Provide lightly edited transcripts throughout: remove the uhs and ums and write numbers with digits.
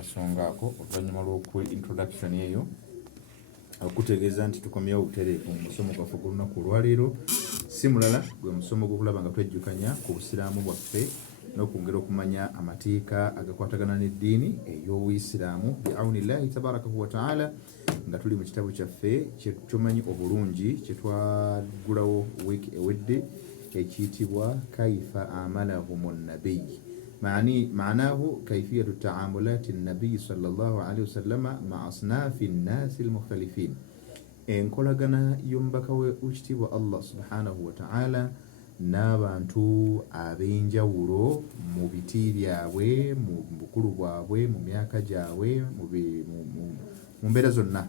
akasonga ako oluvannyuma lw'okuwa introduction eyo okutegeeza nti tukomyewo butereevu mu musomo gwaffe gw'olunaku olwaleero si mulala gwe musomo gw'okulaba nga twejjukanya ku busiraamu bwaffe n'okwongera okumanya amateeka agakwatagana n'eddiini ey'obuyisiraamu bi'awnillahi tabarakahu wa ta'ala nga tuli mu kitabu kyaffe kyomanyi obulungi kyetwagulawo wiiki ewedde ekiyitibwa kaifa amalahumu nabiyi معناه كيفية التعاملات النبي صلى الله عليه وسلم مع أصناف الناس المختلفين enkolagana y'omubaka w'ekitiibwa Allah subhanahu wa ta'ala n'abantu ab'enjawulo mu biti byabwe mu bukulu bwabwe mu myaka gyabwe mu mbeera zonna.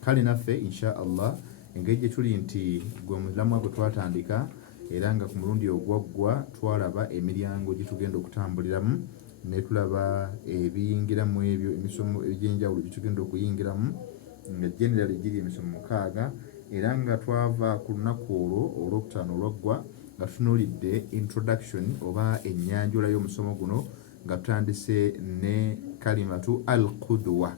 Kale naffe insha Allah engeri gye tuli nti gwe mulamwa gwe twatandika era nga ku mulundi ogwaggwa twalaba emiryango gye tugenda okutambuliramu ne tulaba ebiyingiramu ebyo emisomo egy'enjawulo gye tugenda okuyingiramu nga generally giri emisomo 6 era nga twava ku lunaku olwo olwokutaano olwaggwa nga tunuulidde introduction oba ennyanjula y'omusomo guno nga tutandise ne kalimatu al qudwa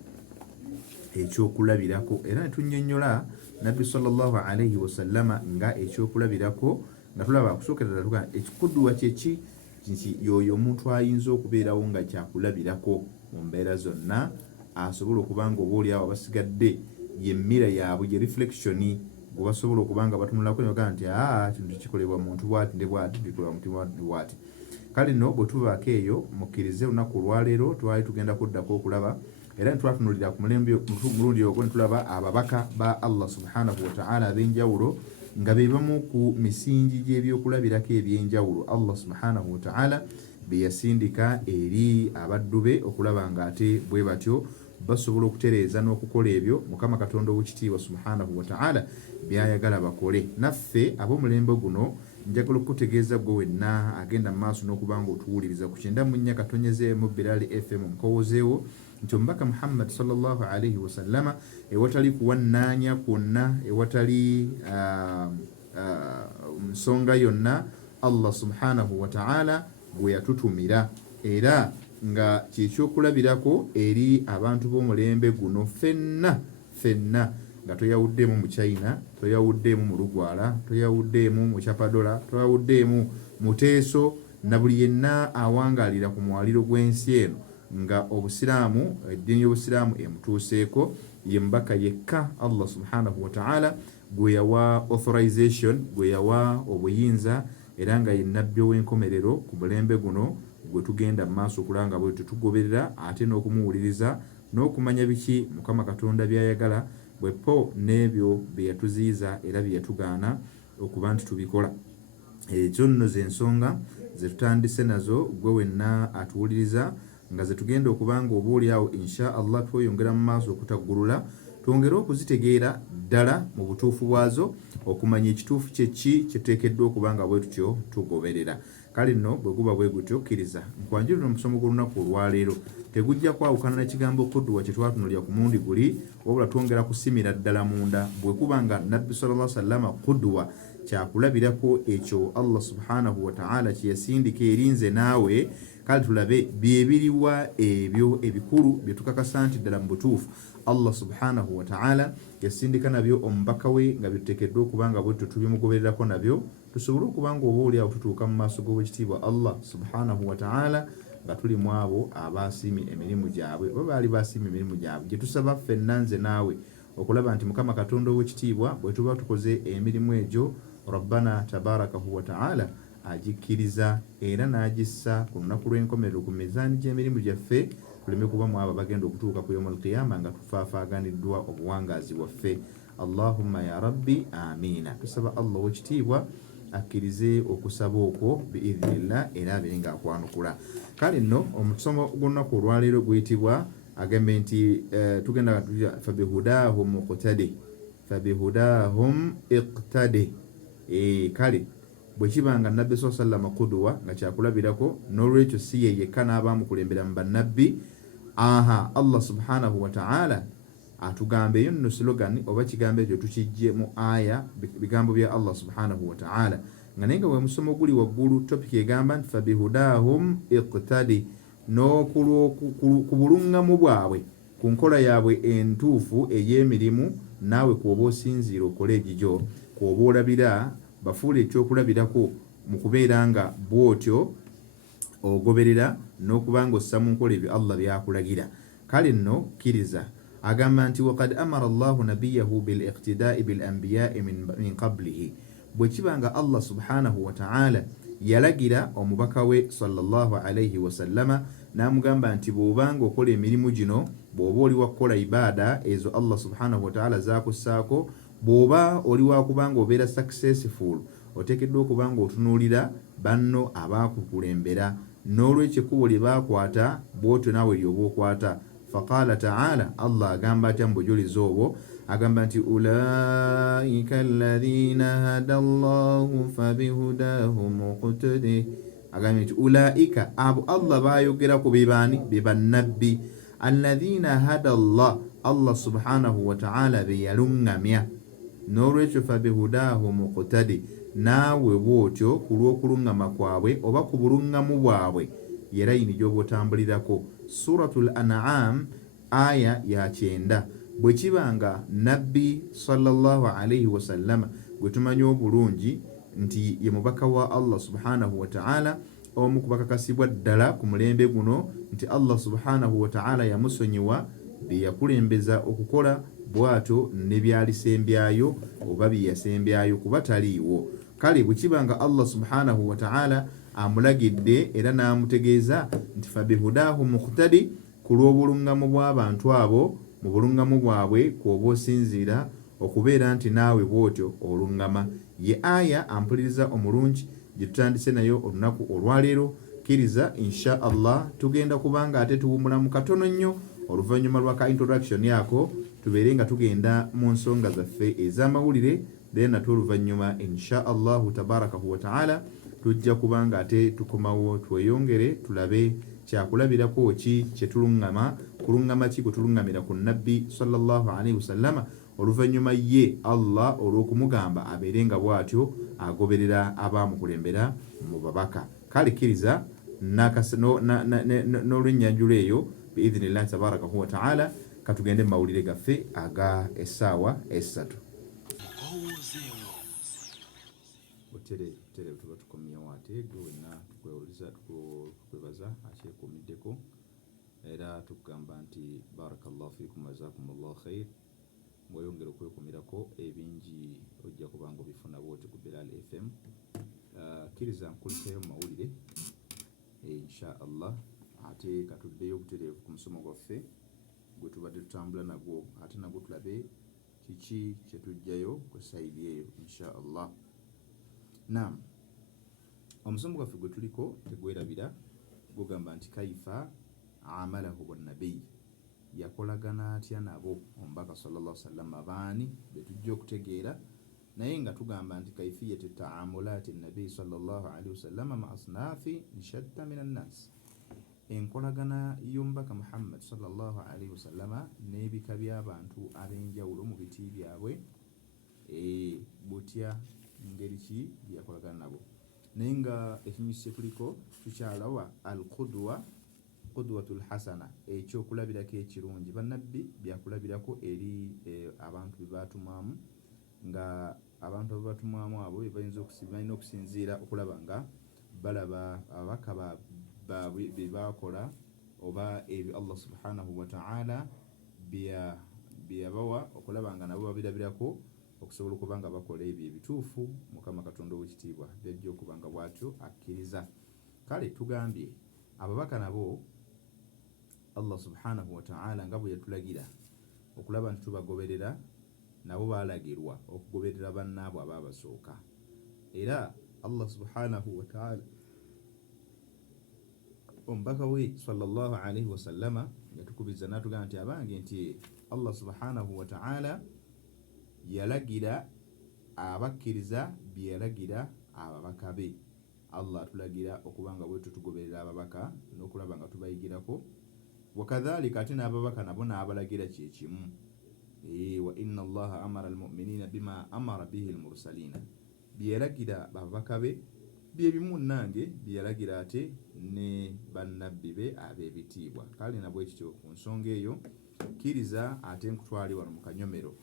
ekyokulabirako era ne tunnyonnyola nabbi sallallahu alaihi wasallama nga ekyokulabirako nga tulaba kusookerera tuga ekikuddwa kyeki nti yoyo omuntu ayinza okubeerawo nga kyakulabirako mu mbeera zonna asobola okuba nga oba oliawo abasigadde yemmira yaabwe gye reflection gwe basobola okuba nga batunulako ne bagamba nti kino kikolebwa muntu bwati nde bwati kikolebwa muntu bwati. Kale nno bwe tubaako eyo mukkirize olunaku olwaleero twali tugenda kuddako okulaba era netwatunulira ku mulundi ogwo ne tulaba ababaka ba Allah subhanahu wa ta'ala ab'enjawulo nga be bamu ku misingi gy'ebyokulabirako eby'enjawulo Allah subhanahu wa ta'ala be yasindika eri abaddu be okulaba nga ate bwe batyo basobola okutereeza n'okukola ebyo Mukama Katonda ow'ekitiibwa subhanahu wa ta'ala byayagala bakole. Naffe ab'omulembe guno njagala okutegeeza gwe wenna agenda mu maaso n'okuba nga otuwuliriza ku 94 katonyezeemu Birali FM omukowozeewo nti omubaka Muhammad sallallahu alaihi wasallama ewatali kuwannaanya kwonna ewatali nsonga yonna Allah subhanahu wa ta'ala gwe yatutumira era nga kyekyokulabirako eri abantu b'omulembe guno ffenna nga toyawuddeemu mu China, toyawuddeemu mu Lugwala, toyawuddeemu mu Chapadola, toyawuddeemu mu Teeso na buli yenna awangaalira ku mwaliro gw'ensi eno nga obusiraamu eddiini y'obusiraamu emutuuseeko ye mbaka yekka Allah subhanahu wa ta'ala gwe yawa authorization, gwe yawa obuyinza era nga ye nnabbi ow'enkomerero ku mulembe guno gwe tugenda mu maaso okulanga bwe tugoberera ate n'okumuwuliriza n'okumanya biki Mukama Katonda byayagala bwepo n'ebyo bye yatuziyiza era bye yatugaana okuba nti tubikola. Ekyo nno z'ensonga ze tutandise nazo gwe wenna atuwuliriza nga ze tugenda okuba nga oba oliawo insha Allah tweyongera mu maaso okutaggulula twongere okuzitegeera ddala mu butuufu bwazo okumanya ekituufu kyeki kyetuteekeddwa okuba nga bwe tutyo tugoberera. Kale nno bwe guba bwe gutyo kkiriza nkwanjulira omusomo gw'olunaku olwaleero tegujja kwawukana n'ekigambo kudduwa kye twatunulira ku mundi guli wabula twongera kusimira ddala munda bwe kuba nga nabbi sallallahu alaihi wasallama kudduwa kyakulabirako ekyo Allah subhanahu wa ta'ala kye yasindika erinze naawe. Kale tulabe byebiriwa ebyo ebikulu bye tukakasa nti ddala mu butuufu Allah subhanahu wa ta'ala yasindika nabyo omubaka we nga bituteekeddwa okuba nga bwe tubimugobererako nabyo tusobole okuba nga oba oliawo tutuuka mu maaso g'owekitiibwa Allah subhanahu wa ta'ala nga tuli mu abo abaasiimye emirimu gyabwe oba baali baasiimye emirimu gyabwe gye tusaba ffenna nze naawe okulaba nti Mukama Katonda ow'ekitiibwa bwe tuba tukoze emirimu egyo Rabbana tabarakahu wa ta'ala agikkiriza era n'agissa ku lunaku lw'enkomerero ku mizaani gy'emirimu gyaffe tuleme kuba mu abo bagenda okutuuka ku yawmal qiyama nga tufaafaaganiddwa obuwangaazi bwaffe. Allahumma ya rabbi amiina. Tusaba Allah ow'ekitiibwa akkirize okusaba okwo biidhnillah era abeere ng'akwanukula. Kale nno omusomo gw'olunaku olwaleero guyitibwa agambe nti tugenda fabihudahum iqtade. Kale bwe kiba nga nabbi sallallahu alaihi wasallam kudwa nga kyakulabirako n'olwekyo si ye yekka n'abaamukulembera mu bannabbi Allah subhanahu wa ta'ala atugambe eyo nno slogan oba kigambo ekyo tukijje mu aya bigambo bya Allah subhanahu wa ta'ala nga naye nga bwe musomo guli waggulu topic egamba nti fabihudahum iqtadi ku buluŋŋamu bwabwe ku nkola yaabwe entuufu ey'emirimu naawe kwoba osinziira okole egigyo kwoba olabira bafuula ekyokulabirako mu kubeera nga bw'otyo ogoberera n'okuba nga ossa mu nkola ebyo Allah byakulagira. Kale nno kkiriza agamba nti waqad amara Allahu nabiyahu bil iqtidaa'i bil anbiya'i min qablihi, bwe kiba nga Allah subhanahu wa ta'ala yalagira omubaka we sallallahu alayhi wa sallama n'amugamba nti bw'obanga okola emirimu gino, bw'oba oli wakukola ibaada ezo Allah subhanahu wa ta'ala zaakussaako, bw'oba oli wakubanga obeera successful, oteekeddwa okuba nga otunuulira banno abaakukulembera, n'olwekyo ekkubo lye baakwata bw'otyo naawe lyoba okwata. Faqaala ta'ala, Allah agamba atya mu bujulizi obwo, agamba nti ulaika alladhina hada Allahu fabihudahu muqtadi, agamba nti ulaika abo Allah bayogerako be baani? Be bannabbi. Alladhina hada Allah subhanahu wa ta'ala be yaluŋŋamya, n'olwekyo fabihudahu muqtadi, naawe bw'otyo ku lw'okuluŋŋama kwabwe oba ku buluŋŋamu bwabwe ye layini gy'oba otambulirako. Suratul An'am aya ya 9. Bwe kiba nga nabbi sallallahu alayhi wa sallama gwe tumanyi obulungi nti ye mubaka wa Allah subhanahu wa ta'ala, omu ku bakakasibwa ddala ku mulembe guno nti Allah subhanahu wa ta'ala yamusonyiwa bye yakulembeza okukola, bw'atyo ne byalisembyayo oba bye yasembyayo kuba taliiwo. Kale bwe kiba nga Allah subhanahu wa ta'ala amulagidde era n'amutegeeza nti fabihudahu muqtadi, ku lw'obuluŋŋamu bw'abantu abo mu buluŋŋamu bwabwe kwoba osinziira okubeera nti naawe bw'otyo oluŋŋama. Ye aya ampuliriza omulungi gye tutandise nayo olunaku olwaleero. Kkiriza insha Allah tugenda kubanga ate tuwumulamu katono nnyo oluvannyuma lwa ka introduction yako, tubeere nga tugenda mu nsonga zaffe ez'amawulire, then nate oluvannyuma insha Allahu tabarakahu wa ta'ala tujja kubanga ate tukomawo tweyongere tulabe kyakulabirako ki kyetuluŋŋama, kuluŋŋama ki kwe tuluŋŋamira ku nabbi sallallahu alayhi wasallama, oluvannyuma ye Allah olw'okumugamba abeere nga bw'atyo agoberera abaamukulembera mu babaka. Kale kkiriza n'olwenyanjula eyo biidhnillahi tabarakahu wa ta'ala katugende mu mawulire gaffe aga essaawa essatu. Tere tuba tukomyewo ate gwe wenna tukwebaza akyekuumiddeko era tugamba nti barakallahu fikum wa jazakumullahu khair. Mweyongera okwekumirako ebingi ojja kubanga obifuna bwoti ku Bilal FM. Kkiriza nkuliseeyo mu mawulire insha Allah, ate katuddeyo obutereevu ku musomo gwaffe gwe tubadde tutambula nagwo, ate nagwo tulabe kiki kyetujjayo ku sayidi eyo insha Allah. Naam, omusomo gwaffe gwe tuliko tegwerabira gugamba nti kaifa amalahu wannabiyi, yakolagana atya nabo omubaka sallallahu alaihi wasallam abaani be tujja okutegeera, naye nga tugamba nti kaifiyatu taamulaati nabi sallallahu alaihi wasallam ma asnafi shatta min annas, enkolagana y'omubaka Muhammad sallallahu alaihi wasallam n'ebika by'abantu ab'enjawulo mu biti byabwe, butya ngeri ki byakolagana nabo. Naye nga ekinyusi tuliko tukyalawa qudwatul hasana, ekyokulabirako ekirungi. Bannabbi byakulabirako eri abantu be batumwamu, nga abantu ababatumwamu abo balina okusinziira okulaba nga balaba ababaka baabwe bye bakola oba ebyo Allah subhanahu wa ta'ala byabawa okulaba nga nabo babirabirako okusobola okuba nga bakola ebyo ebituufu Mukama Katonda ow'ekitiibwa byajja okuba nga bw'atyo akkiriza. Kale tugambye ababaka nabo Allah subhanahu wa ta'ala nga bwe yatulagira okulaba nti tubagoberera, nabo baalagirwa okugoberera bannaabwe abaabasooka. Era Allah subhanahu wa ta'ala omubaka we sallallahu alaihi wasallama yatukubiriza n'atugamba nti abange nti Allah subhanahu wa ta'ala yalagira abakkiriza bye yalagira ababaka be. Allah atulagira okuba nga bwe tugoberera ababaka n'okulaba nga tubayigirako. Wakadhalika ate n'ababaka nabo n'abalagira kye kimu. Wa inna Allaha amara almu'minina bima amara bihi almursalina, bye yalagira ababaka be bye bimu nange byalagira ate ne bannabbi be ab'ebitiibwa. Kale nabwe kityo ku nsonga eyo kkiriza ate nkutwali wano mu kanyomero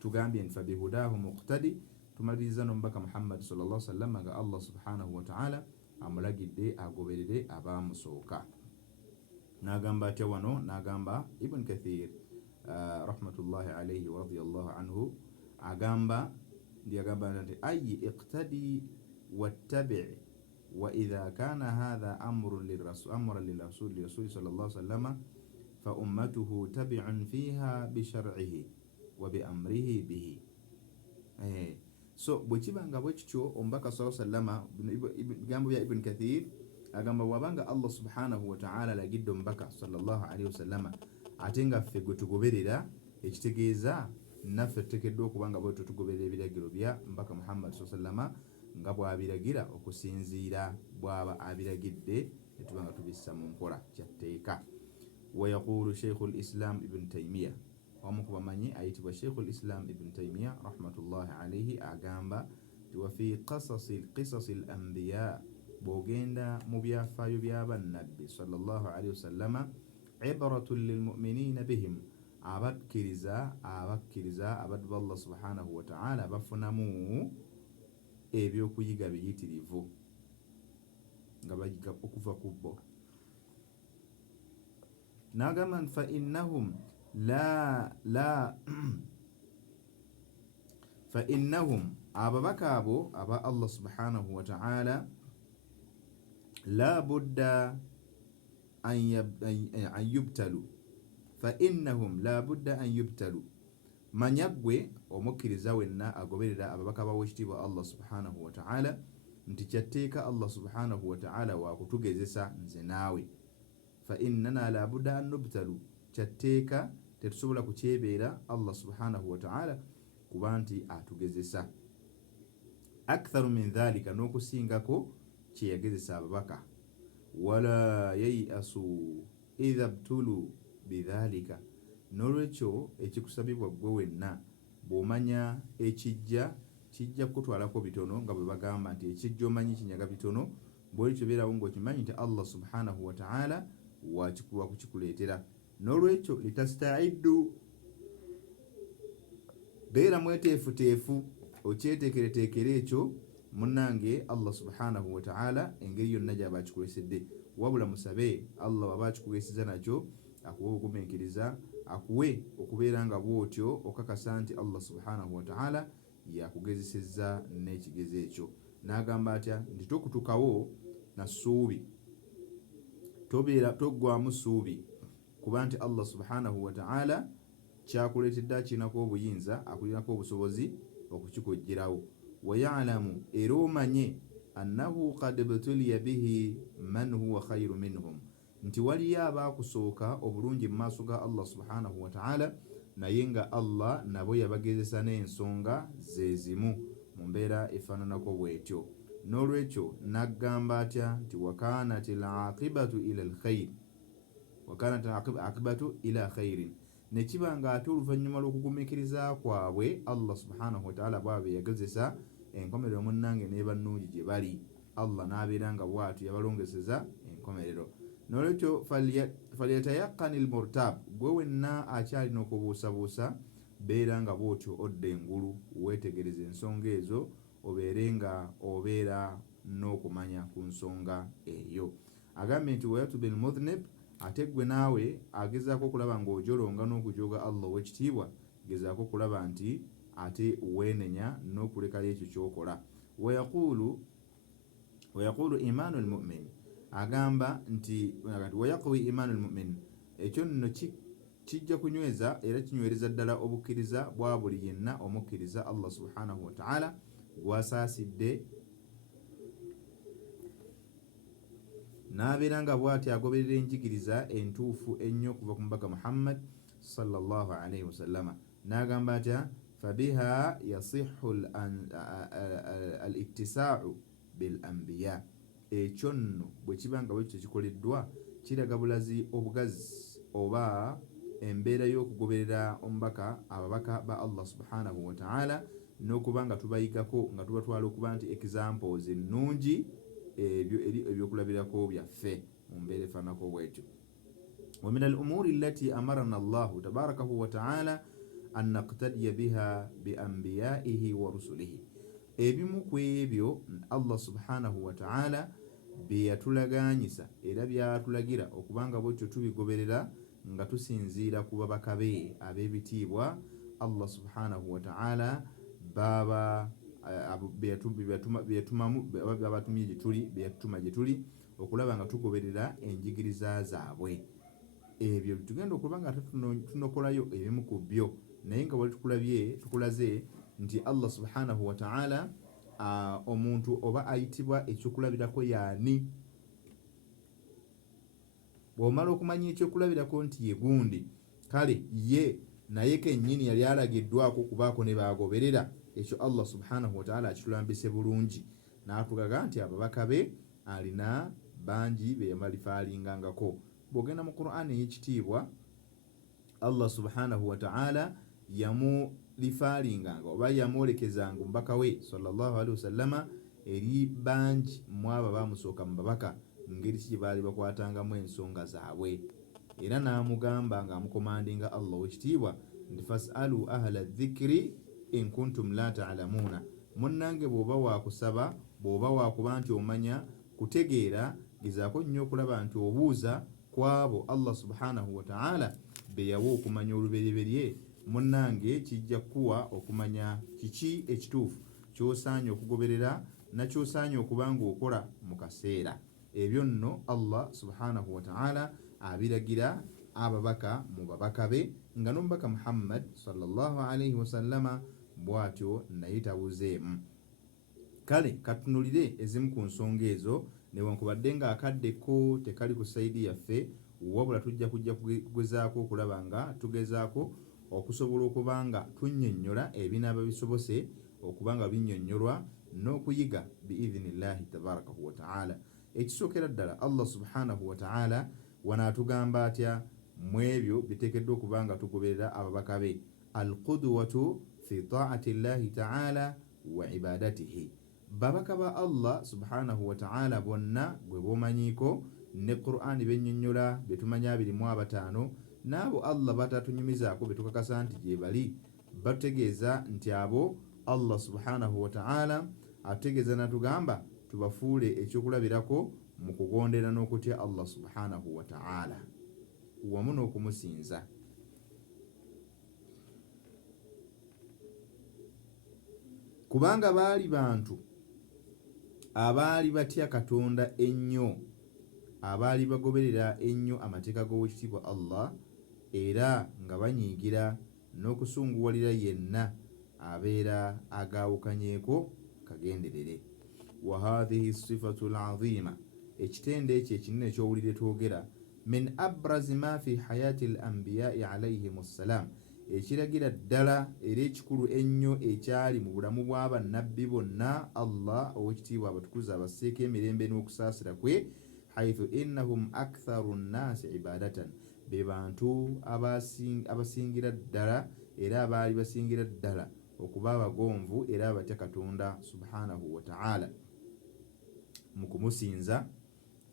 tugambye nti fabihudahu muqtadi. Tumaliriza n'omubaka Muhammad sallallahu alaihi wasallam nga Allah subhanahu wa ta'ala amulagidde agoberere abaamusooka. N'agamba atya wano, n'agamba Ibn Kathir rahmatullahi alayhi wa radiyallahu anhu agamba nti ayi iqtadi wattabi' wa idha kana hadha amrun lirrasul sallallahu alaihi wasallam fa ummatuhu tabi'un fiha bi shar'ihi wa bi amrihi bihi. So bwe kibanga bwe kityo omubaka sallallahu alaihi wasallam bigambo bya Ibn Kathir agamba wabanga Allah subhanahu wa ta'ala lagidde omubaka sallallahu alaihi wasallam ate nga ffe gwe tugoberera, ekitegeeza naffe tuteekeddwa okubanga bwe tugoberera ebiragiro bya mbaka Muhammad sallallahu alaihi wasallam nga bw'abiragira okusinziira bw'aba abiragidde ne tubanga tubissa mu nkola kyatteeka. Wa yaqulu Shaykhul Islam Ibn Taymiyyah, omu ku bamanyi ayitibwa Shaykhul Islam Ibn Taymiyyah rahmatullahi alayhi agamba wa fi qisasil anbiya, bw'ogenda mu byafaayo by'abannabbi sallallahu alayhi wasallama ibratun lilmu'minina bihim, abakkiriza abaddu ba Allah subhanahu wa ta'ala bafunamu ebyokuyiga biyitirivu nga bayiga okuva ku bo. N'agamba fa innahum fa innahum ababaka abo aba Allah subhanahu wa ta'ala la budda an yubtalu, fa innahum la budda an yubtalu, manyagwe omukkiriza wenna agoberera ababaka bawekitiibwa Allah subhanahu wa ta'ala nti kyatteeka Allah subhanahu wa ta'ala wa kutugezesa nze naawe. Fa innana la budda an nubtalu, kyatteeka tetusobola kukyebeera Allah subhanahu wa ta'ala kuba nti atugezesa. Aktharu min dhalika, n'okusingako kye yagezesa ababaka. Wala yayasu idha btulu bidhalika, n'olwekyo ekikusabibwa gwe wenna bw'omanya ekijja kijja kutwalako bitono, nga bwe bagamba nti ekijja omanyi kinyaga bitono, bw'olityo beerawo ng'okimanyi nti Allah subhanahu wa ta'ala wakikuwa kukikuleetera. N'olwekyo litasta'iddu, beera mweteefuteefu okyeteekereteekera ekyo munnange Allah subhanahu wa ta'ala engeri yonna gy'aba akikuweesedde. Wabula musabe Allah bw'aba akikuweeseza nakyo akuwe okugumiikiriza, akuwe okubeera nga bw'otyo okakasa nti Allah subhanahu wa ta'ala yakugezesezza n'ekigezo ekyo. N'agamba atya nti tokutukawo na ssuubi, toggwamu ssuubi kuba nti Allah subhanahu wa ta'ala kyakuleetedde akirinako obuyinza, akulinako obusobozi okukikujjirawo. Wa ya'lamu, era omanye annahu qad btuliya bihi man huwa khayru minhum, nti waliyo abaakusooka obulungi mu maaso ga Allah subhanahu wa ta'ala, naye nga Allah nabo yabagezesa n'ensonga ze zimu mu mbeera efaananako bw'etyo. N'olwekyo n'aggamba atya nti wakanatil aqibatu ila khairin, ne kiba nga ate oluvannyuma lw'okugumiikiriza kwabwe Allah subhanahu wa ta'ala bw'abe yagezesa, enkomerero munnange n'eba nnungi gye bali. Allah n'abeera nga bw'atyo yabalongeseza enkomerero. N'olwekyo falyatayaqqanil murtab, gwe wenna akyalina okubuusabuusa beera nga bw'otyo odda engulu, weetegereza ensonga ezo, obeere nga obeera n'okumanya ku nsonga eyo. Agambye nti wayatubil mudhnib, ate gwe naawe agezaako okulaba ng'ojolonga n'okujooga Allah ow'ekitiibwa, gezaako okulaba nti ate weenenya n'okulekayo ekyo ky'okola. Wayaqulu imaanul mu'min, agamba nti wayaqwi imaanul mu'min, ekyo nno kijja kunyweza era kinywereza ddala obukkiriza bwa buli yenna omukkiriza Allah subhanahu wa ta'ala gw'asaasidde, n'abeera nga bw'ati agoberera enjigiriza entuufu ennyo okuva ku mubaka Muhammad sallallahu alayhi wasallama. N'agamba atya fabiha yasihhu al-ittisaa'u bil anbiya, ekyo nno bwe kiba nga bwe kityo kikoleddwa kiraga bulazi obugazi oba embeera y'okugoberera ababaka ba Allah subhanahu wa ta'ala, n'okuba nga tubayigako nga tubatwala okuba nti examples ennungi ebyokulabirako byaffe mu mbeera efaanako bwetyo. wa min al-umuri allati amarana Allahu tabarakahu wa ta'ala an naqtadiya biha bi anbiyaihi wa rusulihi, ebimu ku ebyo Allah subhanahu wa ta'ala bye yatulaganyisa era byatulagira okubanga bwetyo tubigoberera nga tusinziira ku babaka be ab'ebitiibwa Allah subhanahu wa ta'ala baba babatumye gye tuli okulaba nga tugoberera enjigiriza zaabwe. Ebyo tugenda okuba nga tunokolayo ebimu ku byo, naye nga wali tukulaze nti Allah subhanahu wa ta'ala omuntu oba ayitibwa ekyokulabirako yaani. Bw'omala okumanya ekyokulabirako nti ye gundi, kale ye naye kennyini yali alagiddwako kubaako ne bagoberera. Ekyo Allah subhanahu wa ta'ala akitulambise bulungi, n'atugaga nti ababaka be alina bangi be yamalifaalingangako. Bw'ogenda mu Qur'an ey'ekitiibwa, Allah subhanahu wa ta'ala yamulifaalinganga oba yamwolekezanga omubaka we sallallahu alaihi wasallama eri bangi mu abo baamusooka mu babaka, ngeri ki gye baali bakwatangamu ensonga zaabwe. Era n'amugamba ng'amukomandinga Allah w'ekitiibwa nti fas'alu ahla dhikri in kuntum la ta'lamuuna, munnange bw'oba waakusaba, bw'oba waakuba nti omanya kutegeera, gezaako nnyo okulaba nti obuuza ku abo Allah subhanahu wa ta'ala be yawa okumanya olubereberye. Munnange kijja kuwa okumanya kiki ekituufu ky'osaanye okugoberera naky'osaanye okuba ng'okola mu kaseera. Ebyo nno Allah subhanahu wa ta'ala abiragira ababaka mu babaka be, nga n'omubaka Muhammad sallallahu alaihi wasallama bw'atyo naye tabuzeemu. Kale katunulire ezimu ku nsonga ezo, newankubadde nga akaddeko tekali ku sayidi yaffe, wabula tujja kugezaako okulaba nga tugezaako okusobola okuba nga tunnyonnyola ebinaaba bisobose okuba nga binnyonnyolwa n'okuyiga biidhinillahi tabarakahu wa ta'ala. Ekisookera ddala Allah subhanahu wa ta'ala wanaatugamba atya mu ebyo biteekeddwa okuba nga tugoberera ababaka be, alqudwatu fi ta'ati llahi ta'ala wa ibadatihi. Babaka ba Allah subhanahu wa ta'ala bonna gwe bomanyiiko ne Qur'ani bennyonnyola betumanya 25, n'abo Allah batatunyumizaako betukakasa nti gye bali, batutegeeza nti abo Allah subhanahu wa ta'ala atutegeeza natugamba tubafuule ekyokulabirako mu kugondera n'okutya Allah subhanahu wa ta'ala wamu n'okumusinza. Kubanga baali bantu abaali batya Katonda ennyo, abaali bagoberera ennyo amateeka g'owekitiibwa Allah, era nga banyiigira n'okusunguwalira yenna abeera agaawukanyeeko kagenderere. Wa hadhihi sifatu al-azima, ekitende ekyo ekinene eky'owulire twogera, min abrazi ma fi hayati al-anbiya'i alayhimu ssalam, ekiragira ddala era ekikulu ennyo ekyali mu bulamu bw'abannabbi bonna Allah owekitiibwa abatukuza abasseeko emirembe n'okusaasira kwe, haithu innahum aktharu nnaasi ibadatan, be bantu abasingira ddala era abaali basingira ddala okuba abagonvu era abatya Katonda subhanahu wa ta'ala mu kumusinza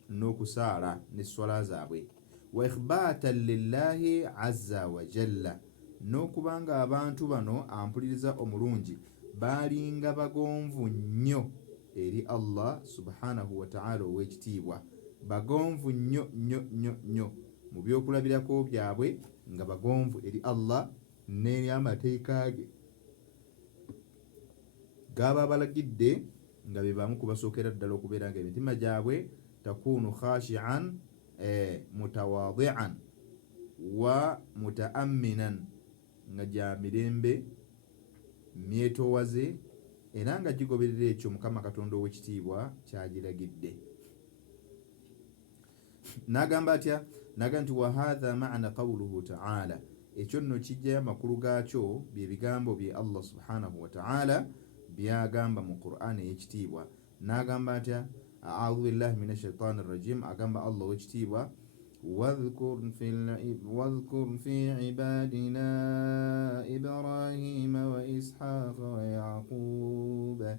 n'okusaala n'esswala zaabwe. Wa ikhbatan lillahi azza wa jalla, n'okubanga abantu bano ampuliriza omulungi baalinga bagonvu nnyo eri Allah subhanahu wa ta'ala ow'ekitiibwa, bagonvu nnyo nnyo nnyo nnyo mu byokulabirako byabwe, nga bagonvu eri Allah n'eri amateeka ge gaba balagidde, nga be bamu kubasookera ddala okubeera nga emitima gyabwe takunu khashi'an mutawadhi'an wa mutaamminan, nga gya mirembe myetoowaze era nga gigoberera ekyo Mukama Katonda ow'ekitiibwa kyagiragidde. N'agamba atya? N'agamba nti wa hadha ma'na qawluhu ta'ala, ekyo nno kijjayo amakulu gaakyo bye bigambo bye Allah subhanahu wa ta'ala byagamba mu Qur'an ey'ekitiibwa. N'agamba atya? A'udhu billahi minash shaitani rrajim, agamba Allah ow'ekitiibwa واذكر في عبادنا إبراهيم وإسحاق ويعقوب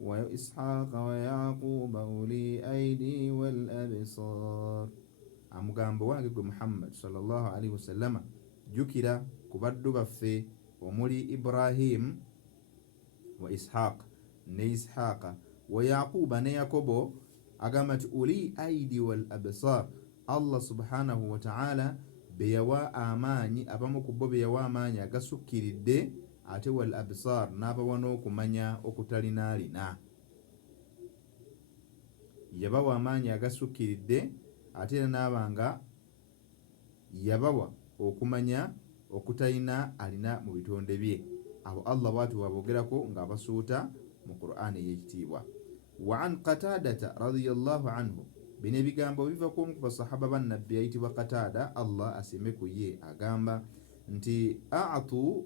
وإسحاق ويعقوب أولي أيدي والأبصار. amugamba wange gwe Muhammad sallallahu alaihi wasallama, jukira ku baddu baffe omuli Ibrahim wa Ishaq ne Ishaqa wa Yaquba ne Yakobo, agamba nti uli aidi wal absar. Allah subhanahu wa ta'ala beyawa amaanyi, abamu ku bo beyawa amaanyi agasukkiridde, ate wal absar n'abawa n'okumanya okutalinaalina. Yabawa amaanyi agasukkiridde ate era n'abanga yabawa okumanya okutalina alina mu bitonde bye. Abo Allah bw'atyo bw'abogerako ng'abasuuta mu Qur'an ey'ekitiibwa. Wa an Qatadata radiyallahu anhu, bino ebigambo biva ku basahaba bannabbi ayitibwa Qatada, Allah asiime ku ye, agamba nti a'tu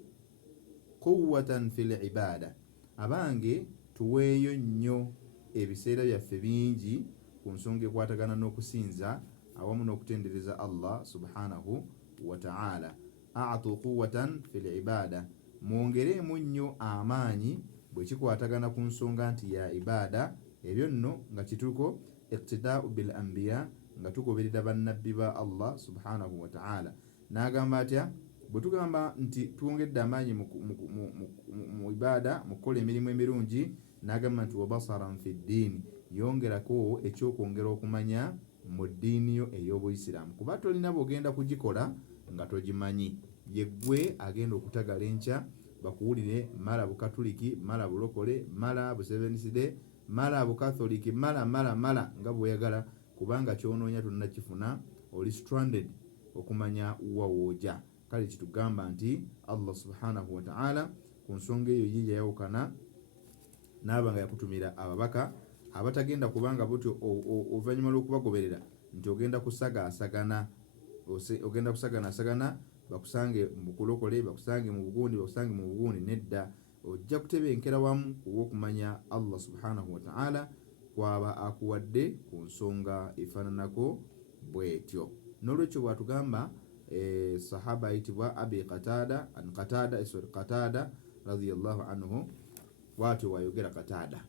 quwwatan fil ibada, abange tuweeyo nnyo ebiseera byaffe bingi ku nsonga ekwatagana n'okusinza awamu n'okutendereza Allah subhanahu wa ta'ala. A'tu quwwatan fil ibada, mwongeremu nnyo amaanyi bwe kikwatagana ku nsonga nti ya ibada. Ebyo nno nga kituko iqtidaa'u bil anbiya, nga tugoberera bannabbi ba Allah subhanahu wa ta'ala. N'agamba atya, bwe tugamba nti twongedde amaanyi mu ibada, mu kukola emirimu emirungi, n'agamba nti wa basaran fi ddiini, yongerako ekyokwongera okumanya mu ddiini yo ey'Obuyisiraamu, kuba tolina bw'ogenda kugikola nga togimanyi. Yeggwe agenda okutagala enkya bakuwulire mala bukatuliki, mala bulokole, mala buseveniside, mala bukatholiki, mala nga bweyagala, kubanga kyonoonya tonnakifuna, oli stranded okumanya wawooja. Kale kitugamba nti Allah subhanahu wa ta'ala ku nsonga eyo ye yayawukana n'abanga yakutumira ababaka abatagenda kubanga butyo oluvannyuma lw'okubagoberera nti ogenda kusagaasagana, bakusange mu kulokole, bakusange mu bugundi, bakusange mu bugundi. Nedda, ojja kutebenkera wamu olw'okumanya Allah subhanahu wa ta'ala kwaba akuwadde ku nsonga efaananako bwetyo. N'olwekyo bwatugamba sahaba ayitibwa Abi Qatada an Qatada radiyallahu anhu, bwatyo wayogera Qatada.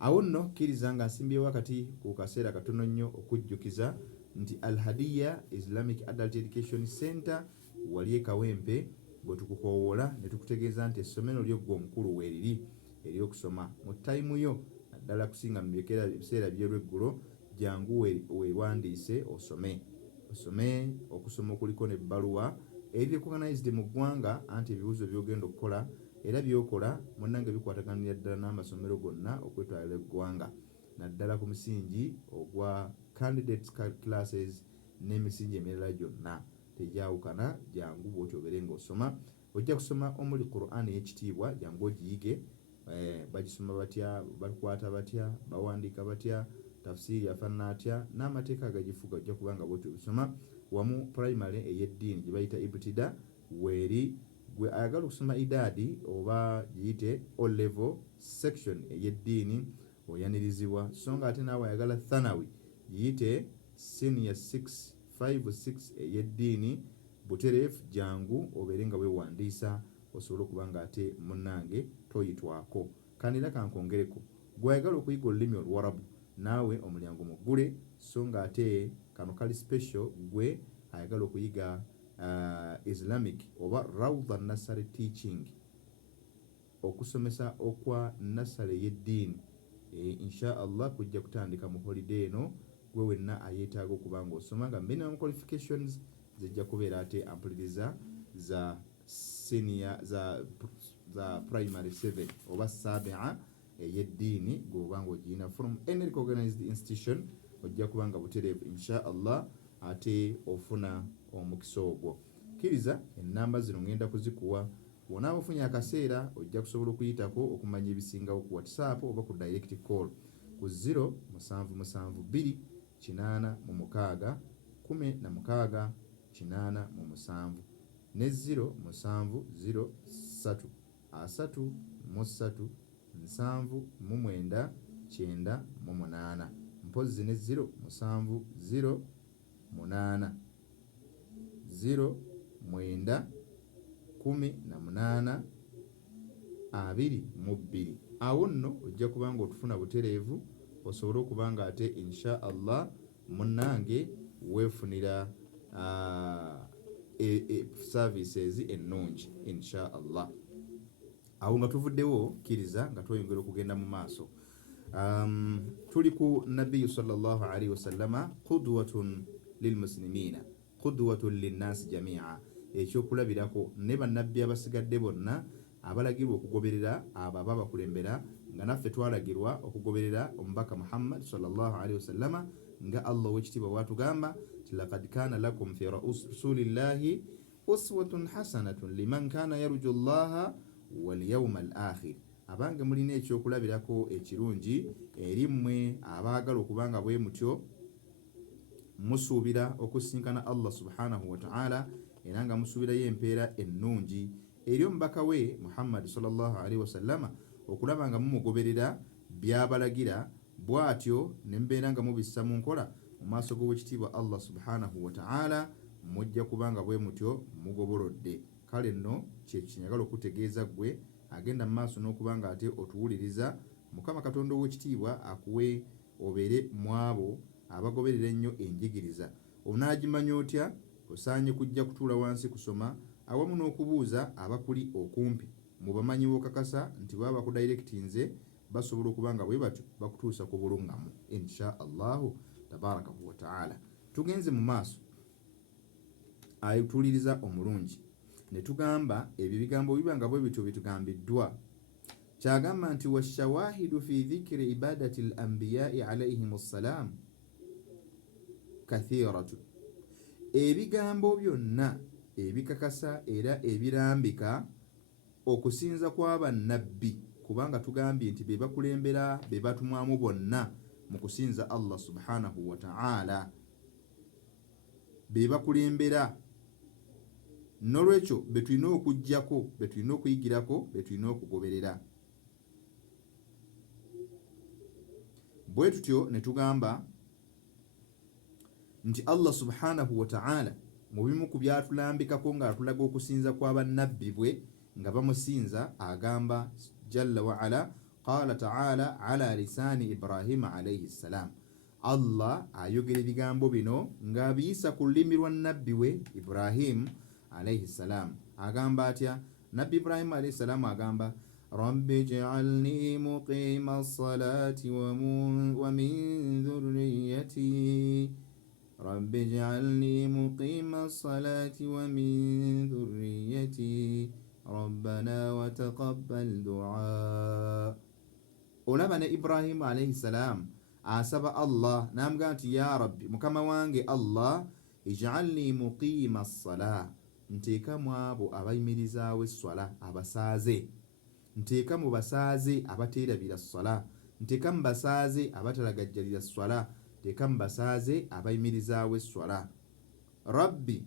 Awo nno kkiriza nga nsimbyewo wakati ku kaseera katono nnyo okujjukiza nti Al Hadiya Islamic Adult Education Center wali e Kawempe, bwe tukukowoola ne tukutegeeza nti essomero ly'oggwe omukulu weeriri ery'okusoma mu tayimu yo, naddala kusinga mu biseera by'olweggulo, jangu weewandiise osome. Okusoma okuliko n'ebbaluwa eri recognized mu ggwanga, anti ebibuuzo by'ogenda okukola era by'okola munnange bikwataganira ddala n'amasomero gonna okwetwalira eggwanga, naddala ku musingi ogwa candidates classes n'emisingi emirala gyonna tegyawukana. Jangu bw'oti obeere ng'osoma, ojja kusoma omuli Qur'an ey'ekitiibwa, jangu ogiyige. Bagisoma batya, bakwata batya, bawandiika batya, tafsiri afaanana atya, n'amateeka agagifuga ojja kubanga bw'oti obisoma. Wamu primary ey'eddiini gye bayita ibtida weeri, gwe ayagala okusoma idaadi oba giyite O level section ey'eddiini oyanirizibwa, so nga ate naawe ayagala thanawi giyite senior 6 5-6 ey'eddiini butereefu, jangu obeere nga weewandiisa osobole okuba nga ate munnange toyitwako. Kanira kankongereko, gwe ayagala okuyiga olulimi Oluwarabu naawe omulyango muggule, so nga ate kano kali special gwe ayagala okuyiga Islamic oba Rawda Nursery Teaching, okusomesa okwa nasale ey'eddiini. Insha Allah kujja kutandika mu holiday eno, gwe wenna ayeetaaga okuba ng'osoma nga minimum qualifications zijja kubeera ate ampuliriza za senior za primary 7 oba sabia ey'eddiini, gweoba ng'ogiyina from any recognized institution ojja kuba nga butereevu insha Allah ate ofuna omukisa ogwo. Kkiriza ennamba zino ngenda kuzikuwa, wona ofunye akaseera ojja kusobola okuyitako okumanya ebisingawo ku WhatsApp oba ku direct call ku 0772 8 16 8 ne 0703 33 7 9 mpozzi ne 0708 09 18 22. awo nno ojja kubanga otufuna butereevu osobole okubanga ate insha Allah munnange weefunira services ennungi insha Allah. Awo nga tuvuddewo kkiriza nga tweyongera okugenda mu maaso. Tuli ku nabbiyu sallallahu alaihi wasallama qudwatun lilmuslimina qudwatun linnaasi jamia, ekyokulabirako ne bannabbi abasigadde bonna abalagirwa okugoberera abo ababakulembera, nga naffe twalagirwa okugoberera omubaka Muhammad sallallahu alaihi wasallama nga Allah wekitiibwa bwatugamba ti laqad kana lakum fi rasulillahi uswatun hasanatun liman kana yarju llaha wal yawmal akhir, abange mulina ekyokulabirako ekirungi eri mmwe abaagala okubanga bwe mutyo musuubira okusinkana Allah subhanahu wa ta'ala era nga musuubirayo empeera ennungi eri omubaka we Muhammad sallallahu alaihi wasallama okulaba nga mumugoberera byabalagira, bwatyo nembeera nga mubissa mu nkola mu maaso g'owekitiibwa Allah subhanahu wa ta'ala mujja kubanga bwe mutyo mugobolodde. Kale nno kyekinyagala okutegeeza gwe agenda mu maaso n'okubanga ate otuwuliriza, Mukama Katonda ow'ekitiibwa akuwe obeere mu abo abagoberera ennyo enjigiriza. Onaagimanya otya? Osaanye kujja kutuula wansi kusoma awamu n'okubuuza abakuli okumpi mu bamanyi b'okakasa nti baba bakudirectinze basobola okubanga bwe batyo bakutuusa ku bulungamu insha Allahu tabarakahu wa ta'ala. Tugenze mu maaso ayituuliriza omulungi ne tugamba ebyo bigambo bibanga bwe bityo bitugambiddwa. Kyagamba nti washawahidu fi dhikri ibadati al-anbiya'i alayhim assalam kathiratu, ebigambo byonna ebikakasa era ebirambika okusinza kw'abannabbi, kubanga tugambye nti be bakulembera be batumwamu bonna mu kusinza Allah subhanahu wa ta'ala, be bakulembera. Nolwekyo betulina okujjako, betulina okuyigirako, betulina okugoberera. Bwe tutyo ne tugamba nti Allah subhanahu wa ta'ala mu bimu ku byatulambikako nga atulaga okusinza kw'abannabbi bwe nga bamusinza, agamba jalla wa ala, qala ta'ala ala lisani Ibrahima alayhi salam. Allah ayogera ebigambo bino nga abiyisa ku lulimi lwa nabbi we Ibrahim alayhi salam. Agamba atya? Nabbi Ibrahim alayhi salam agamba rabbi ij'alni muqima as-salati wa min dhurriyyati rabbi ij'alni muqima as-salati wa min dhurriyyati rabbana wa taqabbal du'a. Olaba ne Ibrahim alayhi salam asaba Allah namugamba nti ya rabbi, mukama wange Allah, ij'alni muqima as-salah, nteeka mu abo abayimirizaawo esswala, abasaaze. Nteeka mu basaaze abateerabira sswala, nteeka mu basaaze abatalagajjalira sswala, nteeka mu basaaze abayimirizaawo esswala. Rabbi,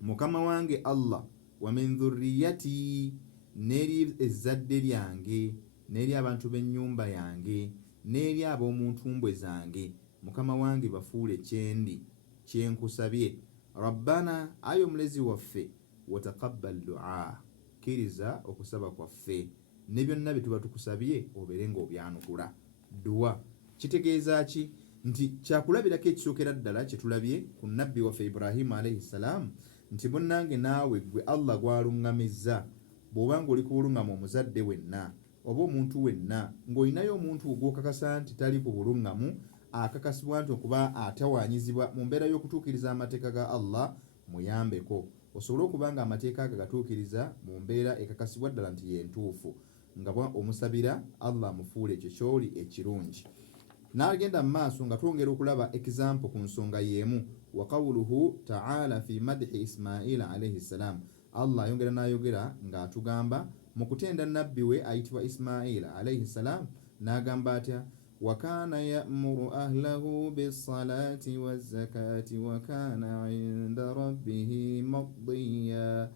mukama wange Allah, wa min dhurriyyati, n'eri ezzadde lyange, n'eri abantu b'ennyumba yange, n'eri ab'omuntumbwe zange, mukama wange bafuule kyendi, kyenkusabye. Rabbana, ayo omulezi waffe, wa taqabbal du'a, kkiriza okusaba kwaffe, ne byonna bye tuba tukusabye obeere ng'obyanukula. Dua kitegeeza ki? Nti kyakulabirako ekisookera ddala kye tulabye ku nabbi waffe Ibrahim alayhi salam, nti munnange naawe gwe Allah gw'aluŋŋamizza, bw'obanga oli ku buluŋŋamu omuzadde wenna oba omuntu wenna ng'olinayo omuntu gw'okakasa nti tali ku buluŋŋamu, akakasibwa nti okuba atawaanyizibwa mu mbeera y'okutuukiriza amateeka ga Allah, muyambeko osobole okubanga amateeka ago gatuukiriza mu mbeera ekakasibwa ddala nti yentuufu, nga omusabira Allah amufuule ekyo kyoli ekirungi. N'agenda mu maaso nga twongera okulaba example ku nsonga y'emu, wa qawluhu ta'ala fi madhi Ismaila alayhi salam. Allah ayongera n'ayogera ng'atugamba mu kutenda nabbi we ayitibwa Ismaila alayhi salam, n'agamba atya? wa kana ya'muru ahlahu bis-salati waz-zakati wa kana 'inda rabbihi mardiya.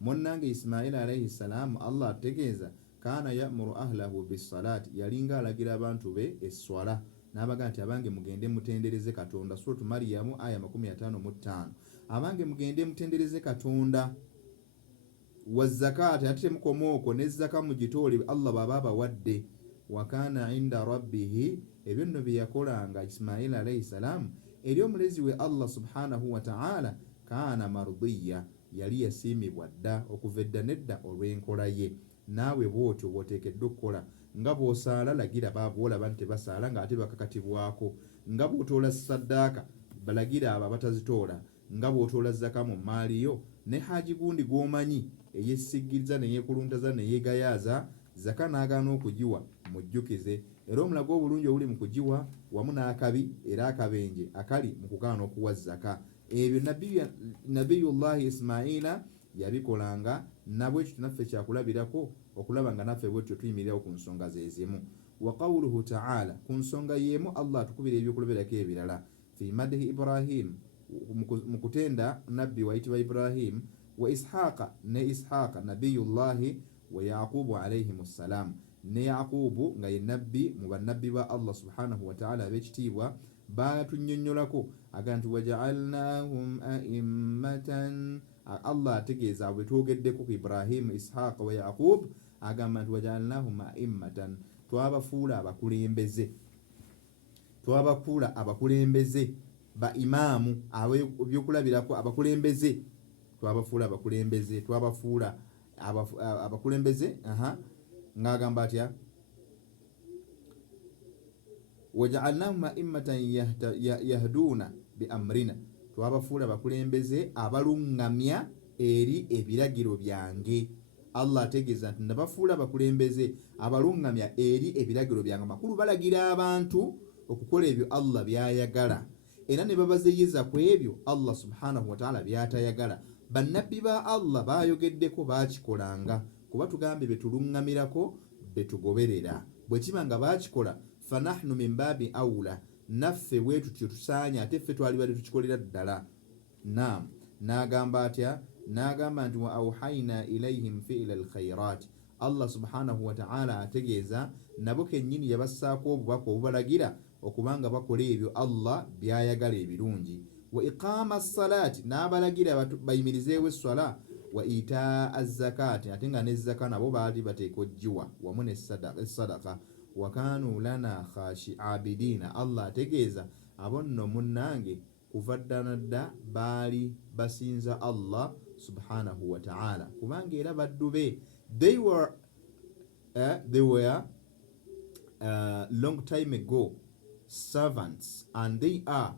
Munnange Ismaila alayhi salam, Allah ategeeza kana ya'muru ahlahu bis-salati, yalinga alagira abantu be esswala, n'abaga nti abange mugende mutendereze Katonda. Suratu Maryamu aya 55. Abange mugende mutendereze Katonda. wazakata ate mukomooko ne zaka mugitoole Allah baba bawadde wa kana inda rabbihi ebyo nno bye yakolanga Ismail alayhi salam eri omulezi we Allah subhanahu wa ta'ala kana mardiya yali yasiimibwa dda okuva edda nedda olw'enkola ye naawe bw'otyo bw'oteekeddwa okukola nga bw'osaala lagira bw'olaba nti tebasaala ng'ate bakakatibwako nga bw'otoola saddaaka balagira abo abatazitoola nga bw'otoola zaka mu maaliyo ne haji gundi gw'omanyi eyesigiriza neyekuluntaza neyegayaaza zaka n'agaana okugiwa mujjukize era omulago obulungi obuli mu kugiwa wamu n'akabi era akabenje akali mu kugaana okuwa zaka ebyo nabiyullahi Ismaila yabikolanga nabwekyo naffe kyakulabirako okulaba nga naffe bwetyo tuyimirirawo ku nsonga zezimu wa qawluhu ta'ala ku nsonga yemu Allah atukubira ebyokulabirako ebirala fi madhi Ibrahim mu kutenda nabbi wayitibwa Ibrahim wa Ishaqa ne Ishaqa nabiyullahi wa Yaqubu alayhimus salam ne Yaqubu nga ye nabbi mu bannabbi ba Allah subhanahu wa ta'ala ab'ekitiibwa batunyonyolako agantu waja'alnahum a'immatan Allah ategeeza bwe twogeddeko ku Ibrahim Ishaq wa Yaqub agamba nti waja'alnahum a'immatan twabafuula abakulembeze ba imaamu ebyokulabirako abakulembeze twabafuula abakulembeze ng'agamba atya waja'alnahum a'immatan yahduna bi amrina twabafuula abakulembeze abalungamya eri ebiragiro byange Allah ategeeza nti nabafuula abakulembeze abalungamya eri ebiragiro byange makulu balagira abantu okukola ebyo Allah byayagala era ne babazeeyeza ku ebyo Allah subhanahu wa ta'ala byatayagala bannabbi ba Allah bayogeddeko bakikolanga kuba tugambe betulungamirako betugoberera bwe kiba nga bakikola fanahnu min babi awla naffe bwetutyo tusaanya ate ffe twali bali tukikolera ddala n'agamba atya n'agamba nti wa auhaina ilayhim fi'la alkhairat Allah subhanahu wa ta'ala ategeeza nabo kennyini yabassaako obubaka obubalagira okubanga bakola ebyo Allah byayagala ebirungi wa iqama as-salati n'abalagira bayimirizeewo essala wa itaa az-zakati ate nga n'ezzaka nabo baali bateeka oggiwa wamu n'essadaka wa kanu lana abidina Allah ategeeza abo nno munnange kuva dda nadda baali basinza Allah subhanahu wa ta'ala kubanga era baddu be they were long time ago servants and they are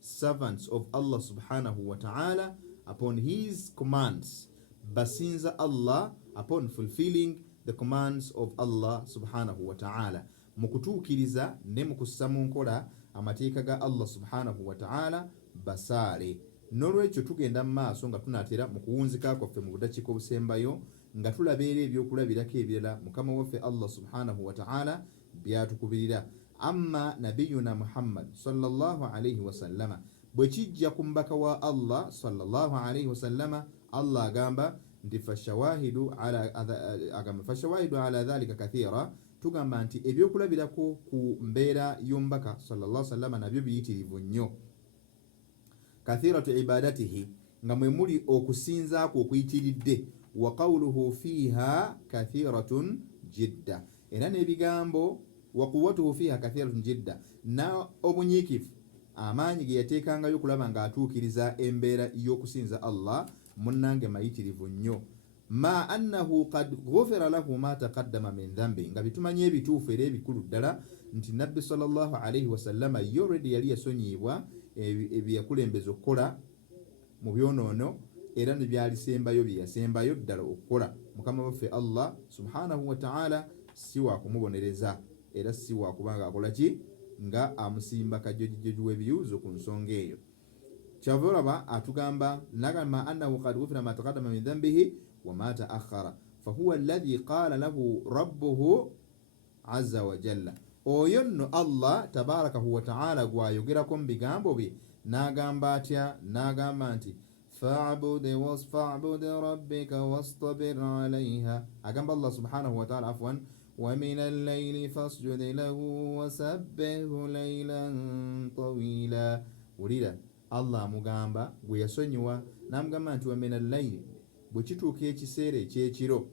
servants of Allah subhanahu wa ta'ala upon his commands basinza Allah upon fulfilling the commands of Allah subhanahu wa ta'ala mukutuukiriza ne mukussa mu nkola amateeka ga Allah subhanahu wa ta'ala basaale n'olwekyo tugenda mu maaso nga tunaatera mu kuwunzika kwaffe mu budakiika obusembayo nga tulabeera ebyokulabirako ebirala mukama waffe Allah subhanahu wa ta'ala byatukubirira amma nabiyuna Muhammad sallallahu alayhi wa sallama bwe kijja ku mbaka wa Allah sallallahu alayhi wa sallama Allah agamba nti fashawahidu ala dhalika kathira tugamba nti ebyokulabirako ku mbeera y'omubaka sallallahu alayhi wa sallama nabyo biyitirivu nnyo kathiratu ibadatihi nga mwe muli okusinzaako okuyitiridde wa qawluhu fiha kathiratun jidda era n'ebigambo wa quwwatuhu fiha kathiratun jidda na obunyiikifu amaanyi ge yateekangayo okulaba ng'atuukiriza embeera y'okusinza Allah munnange mayitirivu nnyo ma annahu qad ghufira lahu ma taqaddama min dhanbi nga bitumanye ebituufu era ebikulu ddala nti nabbi sallallahu alayhi wasallama already yali yasonyibwa ebyakulembeza okukola mu byonoono era ne byalisembayo byeyasembayo ddala okukola mukama waffe Allah subhanahu wa ta'ala si wa kumubonereza era si wa kubanga akola ki nga amusimba kajojijoji w'ebiyuzo ku nsonga eyo kyavolaba atugamba nagamba annahu qad ghufira ma taqaddama min dhanbihi wa ma ta'akhkhara fa huwa alladhi qala lahu rabbuhu azza wa jalla oyo nno Allah tabarakahu wa ta'ala gwayogerako mu bigambo bye n'agamba atya n'agamba nti fa'bud rabbika wastabir alayha agamba Allah subhanahu wa ta'ala afwan wa min al-layli fasjud lahu wasabbihu laylan tawila ulira Allah amugamba gwe yasonyiwa n'amugamba nti wa min al-layli bwe kituuka ekiseera ekyekiro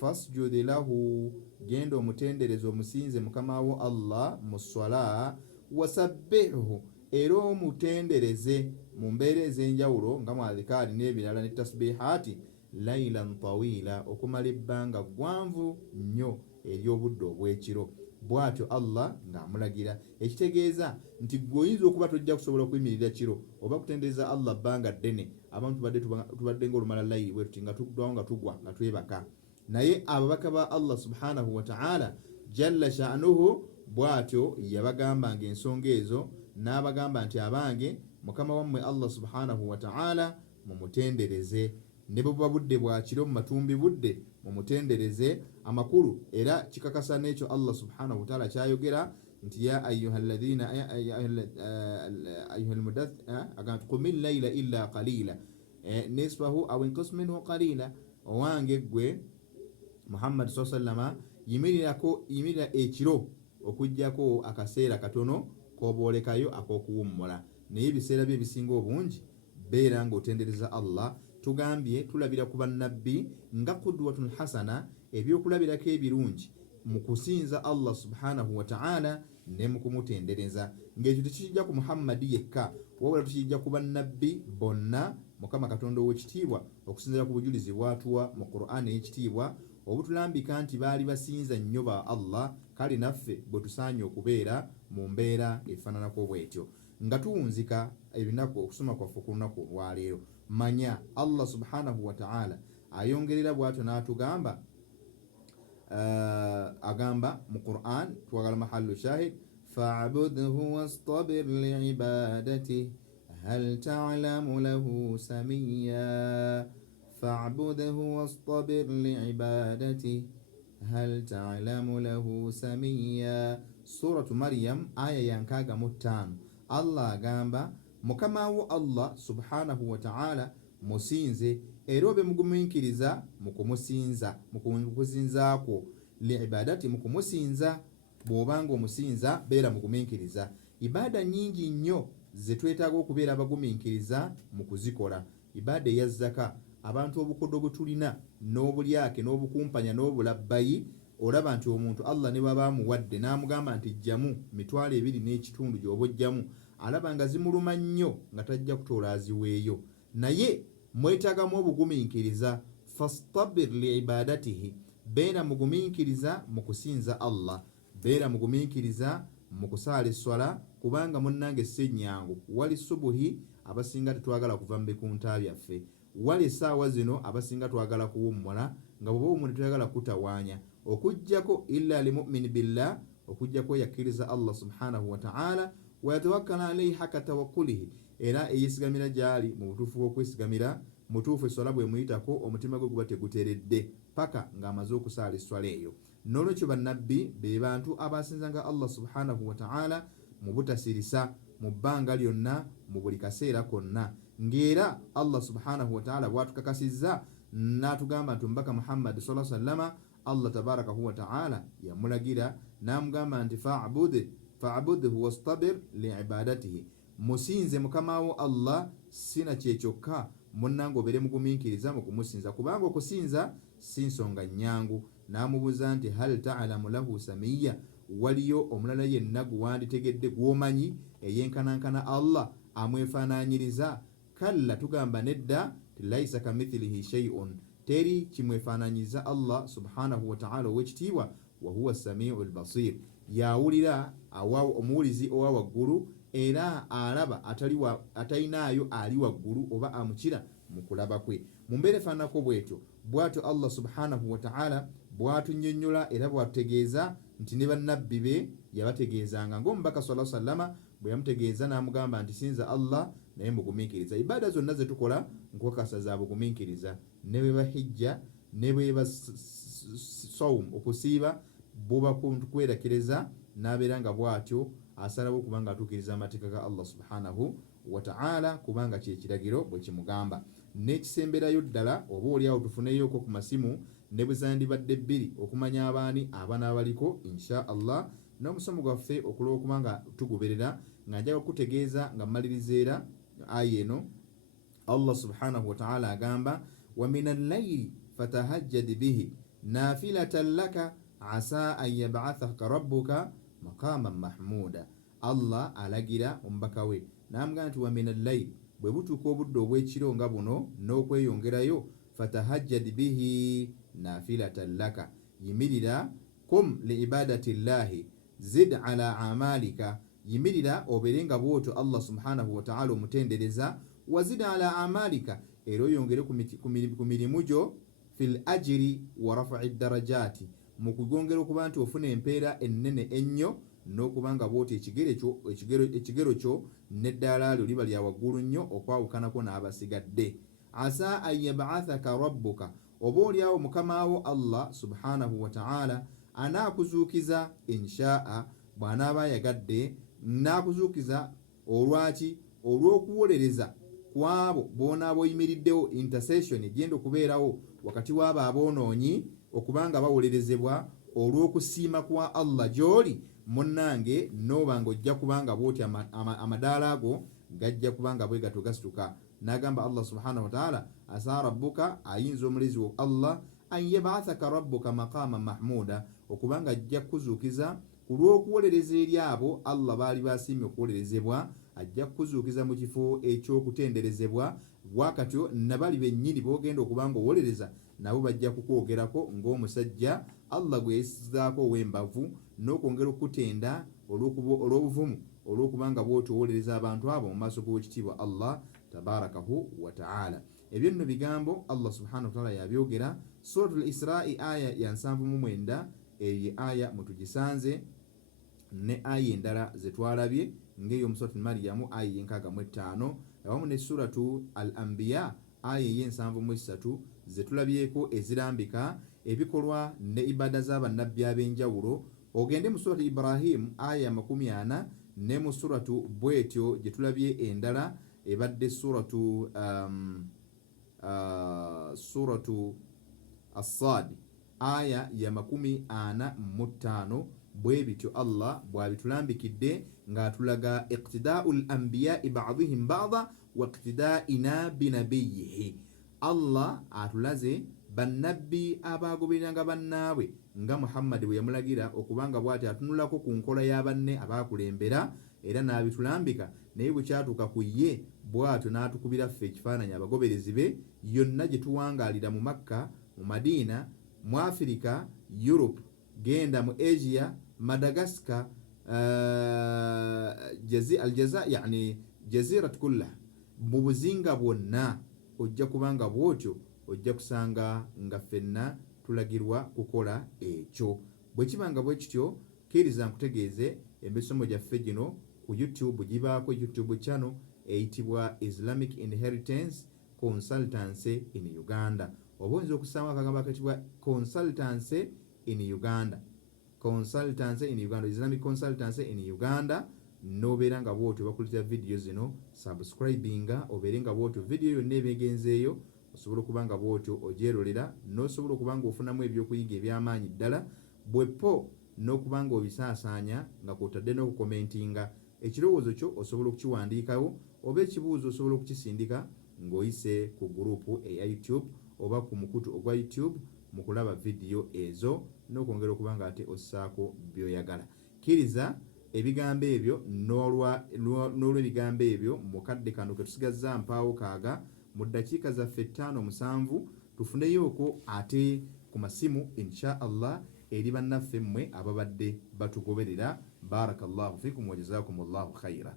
fasjud lahu, genda omutendereza omusinze mukama wo Allah mu swala, wasabbihu, era omutendereze mu mbeera ez'enjawulo nga mu adhikaari n'ebirala ne tasbihaati, lailan tawila, okumala ebbanga gwanvu nnyo ery'obudde obw'ekiro. Bw'atyo Allah ng'amulagira, ekitegeeza nti gwe oyinza okuba tojja kusobola okuyimirira kiro oba kutendereza Allah bbanga ddene, abantu tubadde ng'olumala layiri bwe tuti nga tuddwawo nga tugwa nga twebaka. Naye ababaka ba Allah subhanahu wa ta'ala jalla sha'nuhu bw'atyo yabagamba ng'ensonga ezo, n'abagamba nti abange mukama wammwe Allah subhanahu wa ta'ala mumutendereze, ne bwe buba budde bwa kiro mu matumbi budde mumutendereze amakulu. Era kikakasa n'ekyo Allah subhanahu wa ta'ala kyayogera nti ya ayyuhalladhina ayyuhal mudaththir qumil layla illa qalila nisfahu aw inqus minhu qalila, owange gwe Muhammad sallallahu alaihi wasallam yimirira ekiro okujjako akaseera katono koboolekayo ak'okuwummula, naye ebiseera bye ebisinga obungi beera ng'otendereza Allah. Tugambye tulabira ku bannabbi nga qudwatun hasana, ebyokulabirako ebirungi mu kusinza Allah subhanahu wa ta'ala ne mu kumutendereza, ng'ekyo tekijja ku Muhammadi yekka, wabula tukijja ku bannabbi bonna Mukama Katonda ow'ekitiibwa okusinziira ku bujulizi bw'atuwa mu Qur'an ey'ekitiibwa obutulambika nti baali basinza nnyo ba Allah. Kale naffe bwe tusaanye okubeera mu mbeera efaananako bw'etyo. Nga tuwunzika ebinaku okusoma kwaffe ku lunaku olwaleero, manya Allah subhanahu wa ta'ala ayongerera bw'atyo n'atugamba, agamba mu Qur'an, twagala mahallu shahid, fa'budhu wastabir li'ibadatihi hal ta'lamu lahu samiyya, fa'budhu wastabir li'ibadatihi hal ta'lamu lahu samiyya. Suratu Maryam aya ya 65. Allah agamba mukama wo Allah subhanahu wa ta'ala musinze, era obe mugumiikiriza mu kumusinzaako, li'ibadati mu kumusinza. Bw'obanga omusinza beera mugumiikiriza. Ibada nyingi nnyo ze twetaaga okubeera abagumiikiriza mu kuzikola. Ibada eya zaka, abantu obukodo bwe tulina n'obulyake n'obukumpanya n'obulabbayi, olaba nti omuntu Allah ne baba amuwadde n'amugamba nti jjamu 2.5 gy'oba ojjamu, alaba nga zimuluma nnyo nga tajja kutoola aziweeyo. Naye mwetaagamu obugumiikiriza, fastabir li'ibadatihi, beera mugumiikiriza mu kusinza Allah, beera mugumiikiriza mu kusaala esswala, kubanga munnange ssenyangu wali subuhi abasinga tetwagala kuva mu bikunta byaffe, wali essaawa zino abasinga twagala kuwummula, nga bw'oba omuntu twagala kutawaanya okujjako illa limu'min billah, okujjako yakkiriza Allah subhanahu wa ta'ala, wa yatawakkala alayhi haka tawakkulihi, era eyesigamira gyali mu butuufu bw'okwesigamira mutuufu esswala bwe muyitako omutima gwe guba teguteredde paka ng'amaze okusaala esswala eyo. N'olwekyo bannabbi be bantu abasinzanga Allah subhanahu wa ta'ala mu butasirisa mu bbanga lyonna mu buli kaseera konna, ng'era Allah subhanahu wa ta'ala bw'atukakasizza n'atugamba nti omubaka Muhammad sallallahu alaihi wasallam Allah tabarakahu wa ta'ala yamulagira n'amugamba nti fa'budhu wastabir li'ibadatihi, musinze mukama wo Allah sina kyekyokka munnange obeere mugumiikiriza mu kumusinza, kubanga okusinza si nsonga nnyangu. N'amubuuza nti hal ta'lamu lahu samiyya, waliyo omulala yenna guwanditegedde gw'omanyi eyenkanankana Allah amwefaananyiriza? Kalla, tugamba nedda, laisa kamithlihi shay'un, teri kimwefaananyiza Allah subhanahu wa ta'ala ow'ekitiibwa, wa huwa samiul basir, yawulira omuwulizi owa waggulu, era alaba atalinaayo ali waggulu oba amukira mu kulaba kwe. Mu mbeera efaananako bw'etyo, bw'atyo Allah subhanahu wa ta'ala bw'atunnyonnyola era bw'atutegeeza nti ne bannabbi be yabategeezanga, ng'omubaka sallallahu alaihi wasallam bwe yamutegeeza n'amugamba nti sinza Allah naye mugumiikiriza. Ibada zonna ze tukola nkukasa za bugumiikiriza, ne bwe bahijja ne bwe basawum okusiiba buba kwerakiriza, n'abeera nga bw'atyo asalawo kubanga atuukiriza amateeka ga Allah subhanahu wa ta'ala, kubanga kyekiragiro bwe kimugamba. N'ekisemberayo ddala oba oliawo tufuneyoko ku masimu ne bwe zandibadde 2 okumanya abaani abanaabaliko insha Allah, n'omusomo gwaffe okulw'okuba nga tugoberera, nga njaga kutegeeza nga mmaliriza era aya eno Allah subhanahu wa ta'ala agamba wa min al-layli fatahajjad bihi nafilatan laka asa an yab'athaka rabbuka maqaman mahmuda. Allah alagira omubaka we n'amugamba nti wa min al-layli, bwe butuuka obudde obw'ekiro nga buno n'okweyongerayo, fatahajjad bihi nafilatan laka, yimirira kum li ibadati llahi zid ala amalika, yimirira oberenga bwotyo Allah subhanahu wa ta'ala omutendereza, wazid ala amalika, era oyongere ku mirimu gyo, fil ajiri wa rafa'i darajati, mu kugongera okuba nti ofuna empeera ennene ennyo, n'okubanga bwotyo ekigero kyo n'eddaala lyo liba lya waggulu nnyo okwawukanako n'abasigadde. Asa an yab'athaka rabbuka, oba oliawo mukamawo Allah subhanahu wa ta'ala anaakuzuukiza insha'a, bw'anaaba ayagadde n'akuzuukiza. Olwaki? Olw'okuwolereza kwabo boonaaba oyimiriddewo, intercession egenda okubeerawo wakati w'abo aboonoonyi okubanga bawolerezebwa olw'okusiima kwa Allah gy'oli munnange, noobanga ojja kubanga bw'oti amadaala ago gajja kubanga bwe gato gasituka. N'agamba Allah subhanahu wa ta'ala, asa rabbuka, ayinza omulezi wo Allah, an yab'athaka rabbuka maqaman mahmuda, okubanga ajja kukuzuukiza ku lw'okuwolereza eri abo Allah baali basiimye okuwolerezebwa, ajja kukuzuukiza mu kifo eky'okutenderezebwa. Bwakatyo nabali bennyini boogenda okubanga owolereza nabo bajja kukwogerako ng'omusajja Allah gwe yayisizaako ow'embavu, n'okwongera okutenda olw'obuvumu olw'okubanga bw'oti owolereza abantu abo mu maaso g'owekitiibwa Allah tabarakahu wa ta'ala. Ebyo nno bigambo Allah subhanahu wa ta'ala yabyogera. Suratul Isra'i aya ya 79, eyo aya mutugisanze, ne aya endala zetwalabye ng'eyo mu Suratul Maryam aya y'e65, awamu ne Suratu Al-Anbiya aya y'e73 zetulabyeko ezirambika ebikolwa ne ibada z'abannabbi ab'enjawulo. Ogende mu Suratu Ibrahim aya ya 40, ne mu suratu bwetyo gye tulabye endala ebadde suratu As-Sad aya ya 45. bwe bityo Allah bwabitulambikidde ng'atulaga iqtidaa'ul anbiya'i ba'dihim ba'da wa iqtidaa'ina binabiyyihi. Allah atulaze bannabbi abaagobereranga bannaabwe nga Muhammad bwe yamulagira okubanga bw'ati atunulako ku nkola y'abanne abaakulembera, era n'abitulambika. Naye bwe kyatuuka ku ye bw'atyo n'atukubira ffe ekifaananyi abagoberezi be, yonna gye tuwangaalira mu Makka, mu Madiina, mu Afirika, Europe, genda mu Asia, Madagascar, yani jazirat kullaha, mu buzinga bwonna ojja kubanga bw'otyo ojja kusanga nga ffenna tulagirwa kukola ekyo. Bwe kibanga bwe kityo, kkiriza nkutegeeze emisomo gyaffe gino ku YouTube gibaako YouTube channel eyitibwa Islamic Inheritance Consultancy in Uganda. Oba oyinza okusanga akagamba akatibwa Consultancy in Uganda, Consultancy in Uganda, Islamic Consultancy in Uganda. Nobeera nga bw'otyo bakulitira video zino, subscribinga obeere nga bw'otyo video yonna ebegenzeeyo osobola okubanga bw'otyo ogyerolera, n'osobola okubanga ofunamu ebyokuyiga eby'amaanyi ddala, bwepo n'okubanga obisaasaanya nga kw'otadde n'okukomentinga. Ekirowoozo kyo osobola okukiwandiikawo, oba ekibuuzo osobola okukisindika ng'oyise ku gurupu eya YouTube oba ku mukutu ogwa YouTube mu kulaba video ezo, n'okwongera okubanga ate ossaako by'oyagala. Kkiriza ebigambo ebyo n'olw'ebigambo ebyo mu kadde kano ke tusigazza mpaawo kaaga mu ddakiika zaffe 5-7 tufuneyooko ate ku masimu insha Allah eri bannaffe mmwe ababadde batugoberera. Barakallahu fikum wa jazakumullahu khaira.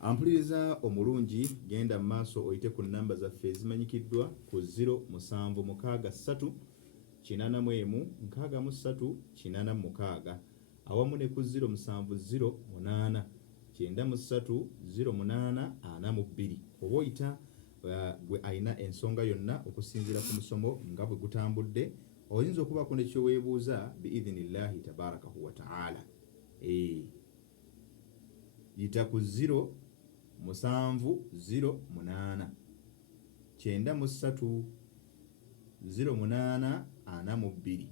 Ampuliriza omulungi, genda mu maaso oyite ku namba zaffe ezimanyikiddwa ku 076816386 awamu ne ku 0708930842. Oba oyita gwe ayina ensonga yonna okusinziira ku musomo nga bwe gutambudde, oyinza okubaako ne kyoweebuuza biidhinillahi tabarakahu wa ta'ala. Yita ku 0708930842.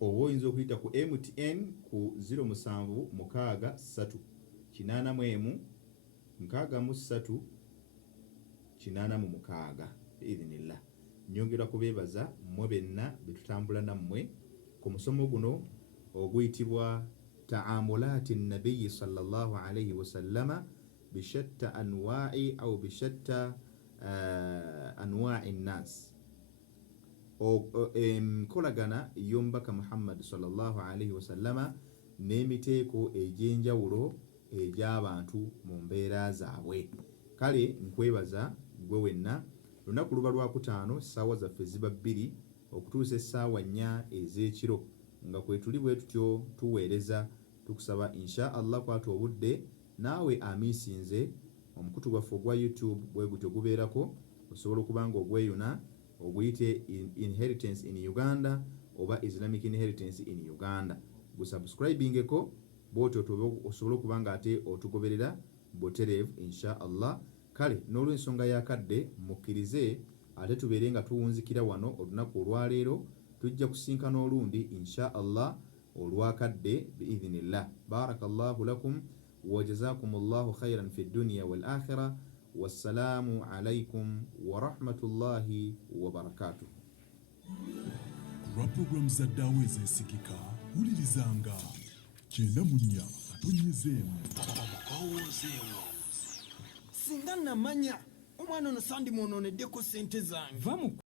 Oba oyinza okuyita ku MTN ku 076381 63 86 biidhinillah. Nyongera kubeebaza mmwe benna betutambula nammwe ku musomo guno oguyitibwa taamulaati nabiyi sallallahu alayhi wasallama bishatta anwa'i au bishatta anwa'i nnas, enkolagana y'omubaka Muhammad sallallahu alayhi wasallama n'emiteeko egy'enjawulo egy'abantu mu mbeera zaabwe. Kale nkwebaza gwe wenna. Lunaku luba lwakutaano, essaawa zaffe ziba 2 okutuusa essaawa 4 ez'ekiro, nga kwe tuli bwe tutyo tuweereza. Tukusaba insha Allah kwata obudde naawe amiisinze omukutu gwaffe ogwa YouTube bwe gutyo gubeerako, osobola okuba nga ogweyuna oguyite Inheritance in Uganda oba Islamic Inheritance in Uganda. Gusubscribingeko bwotyo osobola okuba nga ate otugoberera butereevu insha Allah. Kale n'olw'ensonga yakadde mukkirize ate tubeere nga tuwunzikira wano olunaku olwaleero. Tujja kusinkana olundi insha Allah olwakadde biidhinillah. Barakallahu lakum wa jazakumullahu khairan fi dunya wal akhirah. Wassalamu alaikum wa rahmatullahi wa barakatuh. Lwa programu za ddaawo ezeesigika wulirizanga 94 tonyezeemu. Singa namanya omwana ono sandimwononeddeko ssente zange.